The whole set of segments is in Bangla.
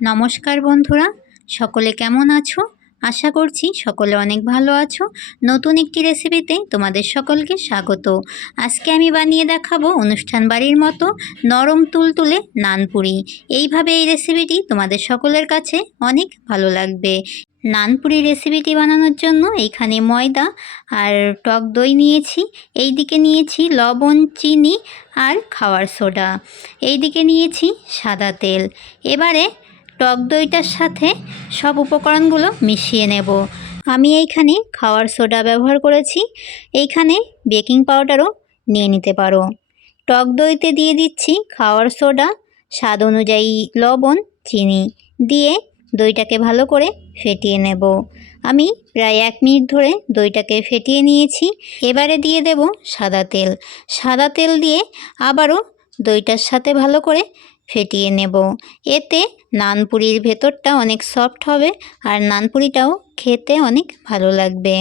নমস্কার বন্ধুরা, সকলে কেমন আছো? আশা করছি সকলে অনেক ভালো আছো। নতুন একটি রেসিপিতে তোমাদের সকলকে স্বাগত। আজকে আমি বানিয়ে দেখাবো অনুষ্ঠান বাড়ির মতো নরম তুলতুলে নানপুরি। এইভাবে এই রেসিপিটি তোমাদের সকলের কাছে অনেক ভালো লাগবে। নানপুরি রেসিপিটি বানানোর জন্য এইখানে ময়দা আর টক দই নিয়েছি, এই দিকে নিয়েছি লবণ, চিনি আর খাওয়ার সোডা, এই দিকে নিয়েছি সাদা তেল। এবারে টক দইটার সাথে সব উপকরণগুলো মিশিয়ে নেব। আমি এইখানে খাওয়ার সোডা ব্যবহার করেছি, এইখানে বেকিং পাউডারও নিয়ে নিতে পারো। টক দইতে দিয়ে দিচ্ছি খাওয়ার সোডা, স্বাদ অনুযায়ী লবণ, চিনি দিয়ে দইটাকে ভালো করে ফেটিয়ে নেব। আমি প্রায় 1 মিনিট ধরে দইটাকে ফেটিয়ে নিয়েছি। এবারে দিয়ে দেব সাদা তেল। সাদা তেল দিয়ে আবারও দইটার সাথে ভালো করে ফেটিয়ে নেব। এতে নানপুরির ভেতরটা অনেক সফট হবে আর নানপুরিটাও খেতে অনেক ভালো লাগবে।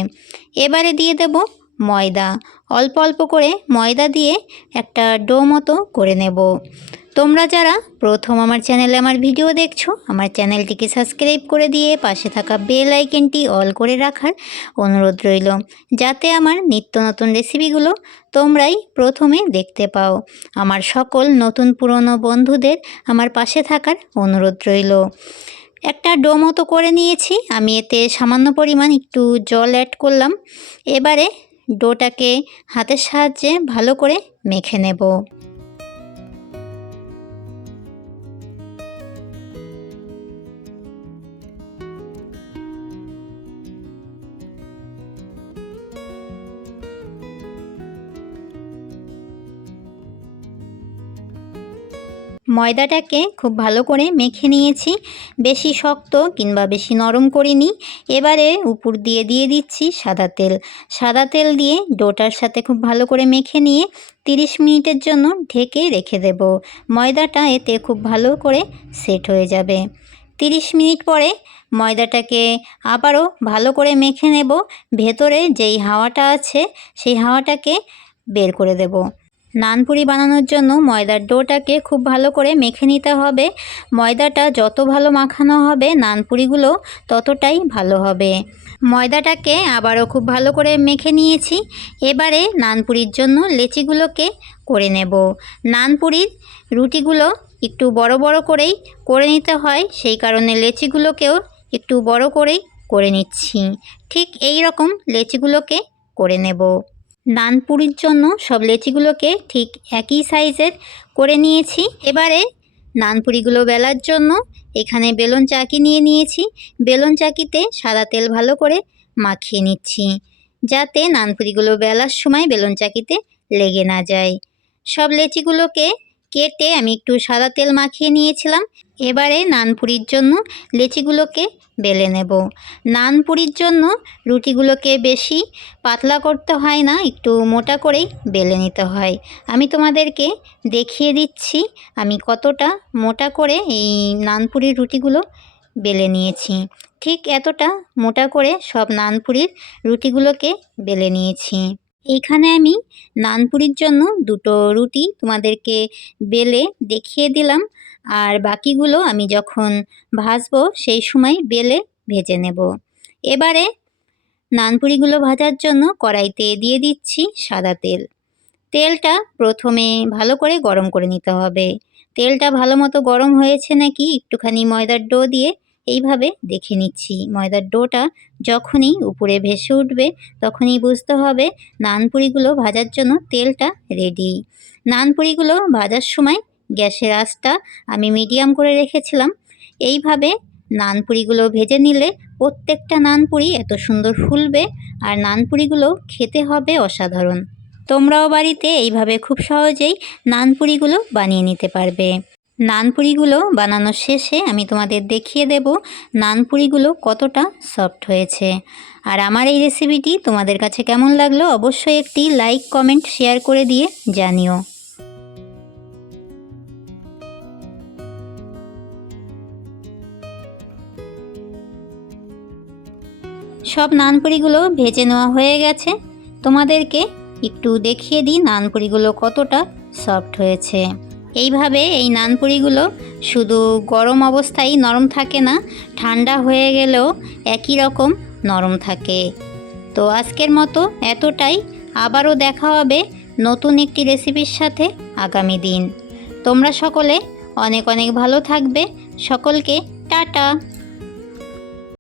এবারে দিয়ে দেব ময়দা। অল্প অল্প করে ময়দা দিয়ে একটা ডো মতো করে নেব। তোমরা যারা প্রথম আমার চ্যানেলে আমার ভিডিও দেখছো, আমার চ্যানেলটিকে সাবস্ক্রাইব করে দিয়ে পাশে থাকা বেল আইকনটি অল করে রাখার অনুরোধ রইল, যাতে আমার নিত্য নতুন রেসিপিগুলো তোমরাই প্রথমে দেখতে পাও। আমার সকল নতুন পুরনো বন্ধুদের আমার পাশে থাকার অনুরোধ রইল। একটা ডো মতো করে নিয়েছি, আমি এতে সামান্য পরিমাণ একটু জল অ্যাড করলাম। এবারে ডোটাকে হাতের সাহায্যে ভালো করে মেখে নেব। ময়দাটাকে খুব ভালো করে মেখে নিয়েছি, বেশি শক্ত কিংবা বেশি নরম করিনি। এবারে উপর দিয়ে দিয়ে দিচ্ছি সাদা তেল। সাদা তেল দিয়ে ডোটার সাথে খুব ভালো করে মেখে নিয়ে 30 মিনিটের জন্য ঢেকে রেখে দেব। ময়দাটা এতে খুব ভালো করে সেট হয়ে যাবে। 30 মিনিট পরে ময়দাটাকে আবারও ভালো করে মেখে নেব। ভেতরে যেই হাওয়াটা আছে সেই হাওয়াটাকে বের করে দেব। নানপুরি বানানোর জন্য ময়দার ডোটাকে খুব ভালো করে মেখে নিতে হবে। ময়দাটা যত ভালো মাখানো হবে নানপুরিগুলো ততটাই ভালো হবে। ময়দাটাকে আবারও খুব ভালো করে মেখে নিয়েছি। এবারে নানপুরির জন্য লেচিগুলোকে করে নেব। নানপুরির রুটিগুলো একটু বড় বড় করেই করে নিতে হয়, সেই কারণে লেচিগুলোকেও একটু বড় করেই করে নিচ্ছি। ঠিক এই রকম লেচিগুলোকে করে নেব। নানপুরির জন্য সব লেচিগুলোকে ঠিক একই সাইজের করে নিয়েছি। এবারে নানপুরিগুলো বেলার জন্য এখানে বেলন চাকি নিয়ে নিয়েছি। বেলন চাকিতে সাদা তেল ভালো করে মাখিয়ে নিচ্ছি, যাতে নানপুরিগুলো বেলার সময় বেলন চাকিতে লেগে না যায়। সব লেচিগুলোকে কেটে আমি একটু সাদা তেল মাখিয়ে নিয়েছিলাম। এবারে নানপুরির জন্য লেচিগুলোকে বেলে নেব। নানপুরির জন্য রুটিগুলোকে বেশি পাতলা করতে হয় না, একটু মোটা করেই বেলে নিতে হয়। আমি তোমাদেরকে দেখিয়ে দিচ্ছি আমি কতটা মোটা করে এই নানপুরির রুটিগুলো বেলে নিয়েছি। ঠিক এতটা মোটা করে সব নানপুরির রুটিগুলোকে বেলে নিয়েছি। এইখানে আমি নানপুরির জন্য 2টো রুটি তোমাদেরকে বেলে দেখিয়ে দিলাম, আর বাকিগুলো আমি যখন ভাজবো সেই সময় বেলে ভেজে নেব। এবারে নানপুরিগুলো ভাজার জন্য কড়াইতে দিয়ে দিচ্ছি সাদা তেল। তেলটা প্রথমে ভালো করে গরম করে নিতে হবে। তেলটা ভালো মতো গরম হয়েছে নাকি একটুখানি ময়দার ডো দিয়ে এইভাবে দেখে নিচ্ছি। ময়দার ডোটা যখনই উপরে ভেসে উঠবে তখনই বুঝতে হবে নানপুরিগুলো ভাজার জন্য তেলটা রেডি। নানপুরিগুলো ভাজার সময় গ্যাসের আঁচটা আমি মিডিয়াম করে রেখেছিলাম। এইভাবে নানপুরিগুলো ভেজে নিলে প্রত্যেকটা নানপুরি এত সুন্দর ফুলবে আর নানপুরিগুলো খেতে হবে অসাধারণ। তোমরাও বাড়িতে এইভাবে খুব সহজেই নানপুরিগুলো বানিয়ে নিতে পারবে। নানপুরিগুলো বানানোর শেষে আমি তোমাদের দেখিয়ে দেব নানপুরিগুলো কতটা সফট হয়েছে। আর আমার এই রেসিপিটি তোমাদের কাছে কেমন লাগলো অবশ্যই একটি লাইক, কমেন্ট, শেয়ার করে দিয়ে জানিও। সব নানপুরিগুলো ভেজে নেওয়া হয়ে গেছে। তোমাদেরকে একটু দেখিয়ে দিই নানপুরিগুলো কতটা সফট হয়েছে। এইভাবে এই নানপুরিগুলো শুধু গরম অবস্থায় নরম থাকে না, ঠান্ডা হয়ে গেলেও একই রকম নরম থাকে। তো আজকের মতো এতটাই। আবারও দেখা হবে নতুন একটি রেসিপির সাথে আগামী দিন। তোমরা সকলে অনেক অনেক ভালো থাকবে। সকলকে টাটা।